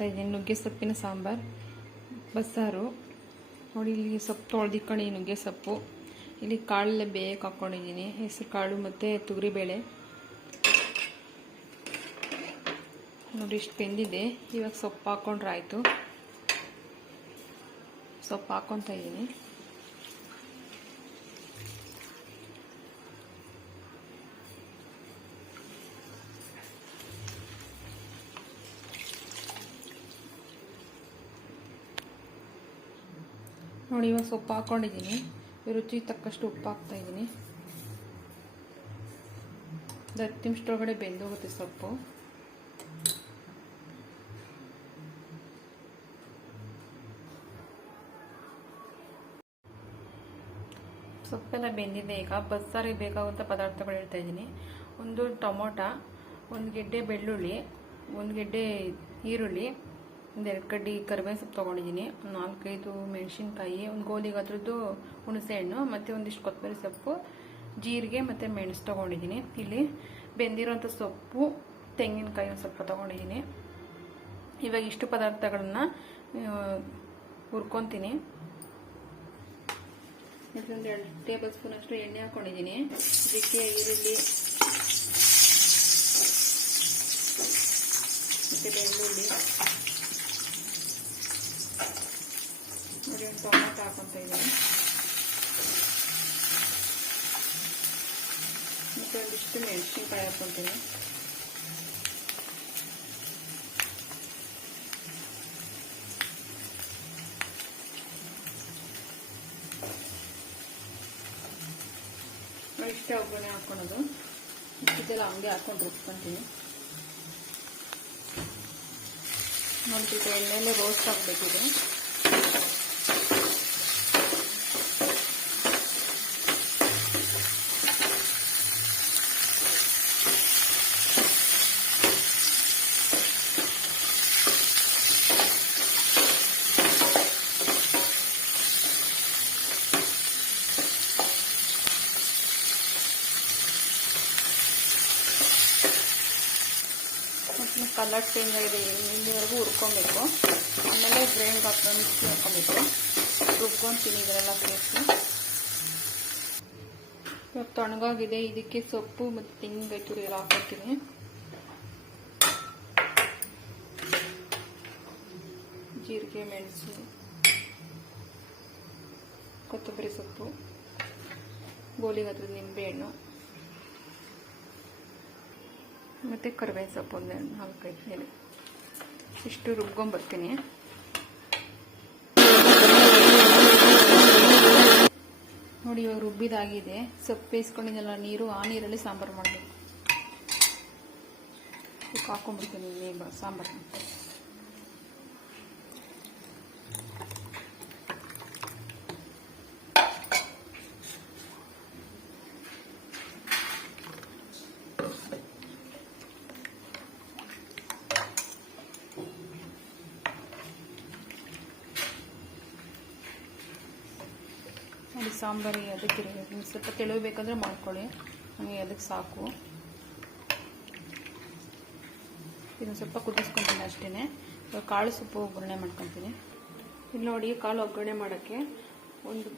ಮಾಡ್ತಾಯಿದ್ದೀನಿ ನುಗ್ಗೆ ಸೊಪ್ಪಿನ ಸಾಂಬಾರು. ಬಸ್ಸಾರು. ನೋಡಿ, ಇಲ್ಲಿ ಸೊಪ್ಪು ತೊಳೆದಿಕ್ಕೊಂಡು ನುಗ್ಗೆ ಸೊಪ್ಪು. ಇಲ್ಲಿ ಕಾಳೆಲ್ಲ ಬೇಯಕ್ಕೆ ಹಾಕ್ಕೊಂಡಿದ್ದೀನಿ. ಹೆಸರು ಕಾಳು ಮತ್ತು ತೊಗರಿಬೇಳೆ. ನೋಡಿ, ಇಷ್ಟು ಬೆಂದಿದೆ. ಇವಾಗ ಸೊಪ್ಪು ಹಾಕ್ಕೊಂಡ್ರೆ ಆಯಿತು. ಸೊಪ್ಪು ಹಾಕ್ಕೊತಾ ಇದ್ದೀನಿ. ನೋಡಿ, ಇವಾಗ ಸೊಪ್ಪು ಹಾಕ್ಕೊಂಡಿದ್ದೀನಿ ರುಚಿಗೆ ತಕ್ಕಷ್ಟು ಉಪ್ಪು ಹಾಕ್ತಾ ಇದ್ದೀನಿ. ಒಂದು ಹತ್ತು ನಿಮಿಷದೊಳಗಡೆ ಬೆಂದೋಗುತ್ತೆ ಸೊಪ್ಪು. ಸೊಪ್ಪೆಲ್ಲ ಬೆಂದಿದೆ ಈಗ. ಬಸ್ಸಾರಿಗೆ ಬೇಕಾಗುವಂಥ ಪದಾರ್ಥಗಳು ಹೇಳ್ತಾ ಇದ್ದೀನಿ. ಒಂದು ಟೊಮೊಟೊ, ಒಂದು ಗೆಡ್ಡೆ ಬೆಳ್ಳುಳ್ಳಿ, ಒಂದು ಗೆಡ್ಡೆ ಈರುಳ್ಳಿ ಒಂದೆರಡು ಕಡ್ಡಿ ಕರಿಬೇವು ಸೊಪ್ಪು ತೊಗೊಂಡಿದ್ದೀನಿ. ಒಂದು ನಾಲ್ಕೈದು ಮೆಣಸಿನ್ಕಾಯಿ, ಒಂದು ಗೋಧಿಗೆ ಅದ್ರದ್ದು ಹುಣಸೆ ಹಣ್ಣು ಮತ್ತು ಒಂದಿಷ್ಟು ಕೊತ್ತಂಬರಿ ಸೊಪ್ಪು, ಜೀರಿಗೆ ಮತ್ತು ಮೆಣಸು ತೊಗೊಂಡಿದ್ದೀನಿ. ಇಲ್ಲಿ ಬೆಂದಿರೋಂಥ ಸೊಪ್ಪು, ತೆಂಗಿನಕಾಯಿ ಒಂದು ಸ್ವಲ್ಪ ತೊಗೊಂಡಿದ್ದೀನಿ. ಇವಾಗ ಇಷ್ಟು ಪದಾರ್ಥಗಳನ್ನ ಹುರ್ಕೊತೀನಿ. ಒಂದು ಎರಡು ಟೇಬಲ್ ಸ್ಪೂನ್ ಅಷ್ಟು ಎಣ್ಣೆ ಹಾಕ್ಕೊಂಡಿದ್ದೀನಿ ಇದಕ್ಕೆ ಈರುಳ್ಳಿ, ಮತ್ತು ಬೆಳ್ಳುಳ್ಳಿ. ಒಂದು ಟೊಮೆಟೊ ಹಾಕೊತ ಇದ್ದೀನಿ ಮತ್ತು ಒಂದಿಷ್ಟು ಮೆಣಸಿನ್ಕಾಯಿ ಹಾಕ್ಕೊತೀನಿ ಇಷ್ಟೇ ಒಗ್ಗರಣೆ ಹಾಕ್ಕೊಳೋದು ಇಷ್ಟೆಲ್ಲ ಹಂಗೆ ಹಾಕೊಂಡು ರುಬ್ಕೊಂತೀನಿ ನೋಡ್ತಿದ್ದೆ ಎಣ್ಣೆಲೆ ರೋಸ್ಟ್ ಆಗಬೇಕಿದೆ ಮತ್ತು ಕಲರ್ ಚೇಂಜ್ ಆಗಿದೆ, ಇಲ್ಲಿವರೆಗೂ ಹುರ್ಕೊಬೇಕು. ಆಮೇಲೆ ಗ್ರೈಂಡ್ ಹಾಕೊಂಡು ಮಿಕ್ಸಿ ಹಾಕ್ಕೊಬೇಕು ತಿನ್ನಿ ಇದರೆಲ್ಲ ಸೇರಿಸಿ ಇವಾಗ ತಣ್ಣಗಾಗಿದೆ, ಇದಕ್ಕೆ ಸೊಪ್ಪು ಮತ್ತು ತೆಂಗಿನಕಾಯಿ ತುರಿ ಎಲ್ಲ ಹಾಕ್ಕೊತೀನಿ ಜೀರಿಗೆ, ಮೆಣಸು, ಕೊತ್ತಂಬರಿ ಸೊಪ್ಪು ಗೋಲಿಗಾತ್ರದ ನಿಂಬೆಹಣ್ಣು ಮತ್ತು ಕರಿಬೇವು ಸೊಪ್ಪು ಒಂದು ನಾಲ್ಕೈದು ಮೇಲೆ. ಇಷ್ಟು ರುಬ್ಕೊಂಬರ್ತೀನಿ ನೋಡಿ, ಇವಾಗ ರುಬ್ಬಿದಾಗಿದೆ ಸೊಪ್ಪು ಬೇಯಿಸ್ಕೊಂಡಿದ್ದೆಲ್ಲ ನೀರು, ಆ ನೀರಲ್ಲಿ ಸಾಂಬಾರು ಮಾಡಬೇಕು. ಹಾಕೊಂಡ್ಬಿಡ್ತೀನಿ ನೀರು ಸಾಂಬಾರು ಅದಕ್ಕೆ ನಿಮ್ಗೆ ಸ್ವಲ್ಪ ತೆಳುಬೇಕಾದ್ರೆ ಮಾಡ್ಕೊಳ್ಳಿ. ನಮಗೆ ಅದಕ್ಕೆ ಸಾಕು. ಇದನ್ನು ಸ್ವಲ್ಪ ಕುದಿಸ್ಕೊತೀನಿ ಅಷ್ಟೇ ಇವಾಗ ಕಾಳು ಸೊಪ್ಪು ಒಗ್ಗರಣೆ ಮಾಡ್ಕೊತೀನಿ. ಇಲ್ಲಿ ನೋಡಿ, ಕಾಳು ಒಗ್ಗರಣೆ ಮಾಡೋಕ್ಕೆ ಒಂದು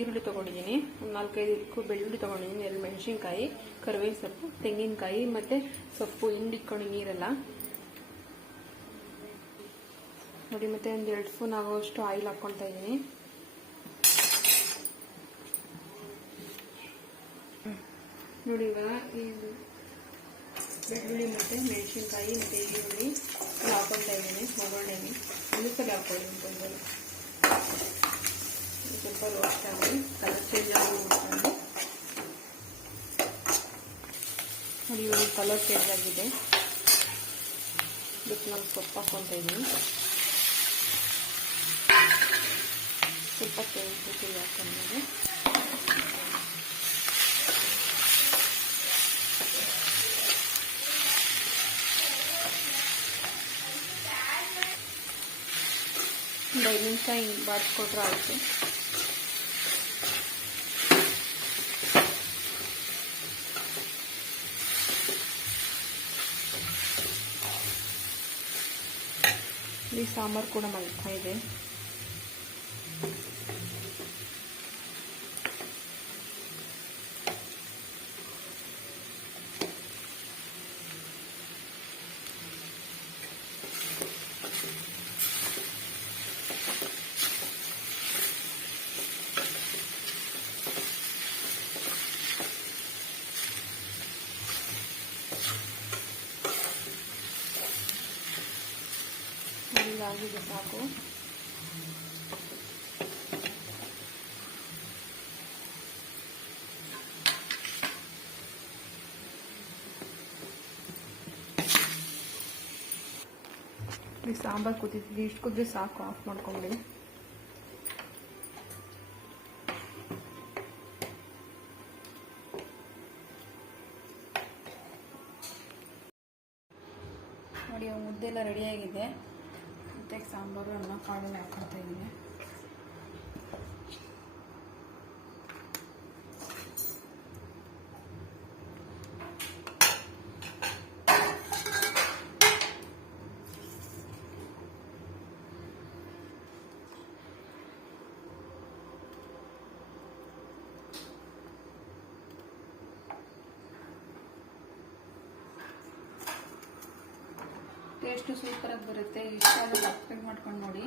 ಈರುಳ್ಳಿ ತೊಗೊಂಡಿದ್ದೀನಿ. ಒಂದು ನಾಲ್ಕೈದು ಇಕ್ಕು ಬೆಳ್ಳುಳ್ಳಿ ತೊಗೊಂಡಿದ್ದೀನಿ. ಎರಡು ಮೆಣಸಿನ್ಕಾಯಿ ಕರಿಬೇವು ಸೊಪ್ಪು, ತೆಂಗಿನಕಾಯಿ ಮತ್ತು ಸೊಪ್ಪು ಹಿಂಡಿಕ್ಕೊಂಡು ನೀರೆಲ್ಲ. ನೋಡಿ, ಮತ್ತೆ ಒಂದು ಎರಡು ಸ್ಪೂನ್ ಆಗೋಷ್ಟು ಆಯಿಲ್ ಹಾಕ್ಕೊಳ್ತಾ ಇದ್ದೀನಿ. ನೋಡಿ ಇವಾಗ ಇದು ಬೆಳ್ಳುಳ್ಳಿ ಮತ್ತು ಮೆಣಸಿನ್ಕಾಯಿ ಮತ್ತು ಈರುಳ್ಳಿ ಹಾಕೊಳ್ತಾ ಇದ್ದೀನಿ ಒಗ್ಗರಣೆಗೆ ಒಂದು ಸಲ ಹಾಕೊಳ್ಳಿ ಅಂತಂದರೆ ಸ್ವಲ್ಪ. ರೋಸ್ಟ್ ಆಗಿ ಕಲರ್ ಚೇಂಜ್ ಆಗಿ ನೋಡ್ಕೊಂಡು. ನೋಡಿ ಇವಾಗ ಕಲರ್ ಚೇಂಜ್ ಆಗಿದೆ. ಇದಕ್ಕೆ ನಾನು ಸೊಪ್ಪು ಹಾಕ್ಕೊತಾ ಇದ್ದೀನಿ. ಸ್ವಲ್ಪ ಕೆಂಪು ಹಾಕೊಂಡ್ಮೇಲೆ ಒಂದು ಐದು ನಿಮಿಷ ಹಿಂಗೆ ಬಾಡಿಸ್ಕೊಟ್ರೆ ಆಯಿತು. ಇಲ್ಲಿ ಸಾಂಬಾರು ಕೂಡ ಮಾಡ್ತಾ ಇದೆ. ಆಗಿದೆ ಸಾಕು. ಈ ಸಾಂಬಾರು ಕುದಿದ್ವಿ ಇಷ್ಟು ಕುದ್ರೆ ಸಾಕು ಆಫ್ ಮಾಡ್ಕೊಂಬಿಡಿ. ನೋಡಿ ಮುದ್ದೆಲ್ಲ ರೆಡಿಯಾಗಿದೆ ಸಾಂಬಾರು ಅನ್ನ ಕಾಳೆಲ್ಲ ಹಾಕ್ಕೊಳ್ತಾ ಇದ್ದೀನಿ. ಟೇಸ್ಟು ಆಗಿ ಬರುತ್ತೆ ಇಷ್ಟ ಎಲ್ಲ ಸಬ್ಸ್ಕ್ರೈಬ್ ಮಾಡ್ಕೊಂಡು ನೋಡಿ.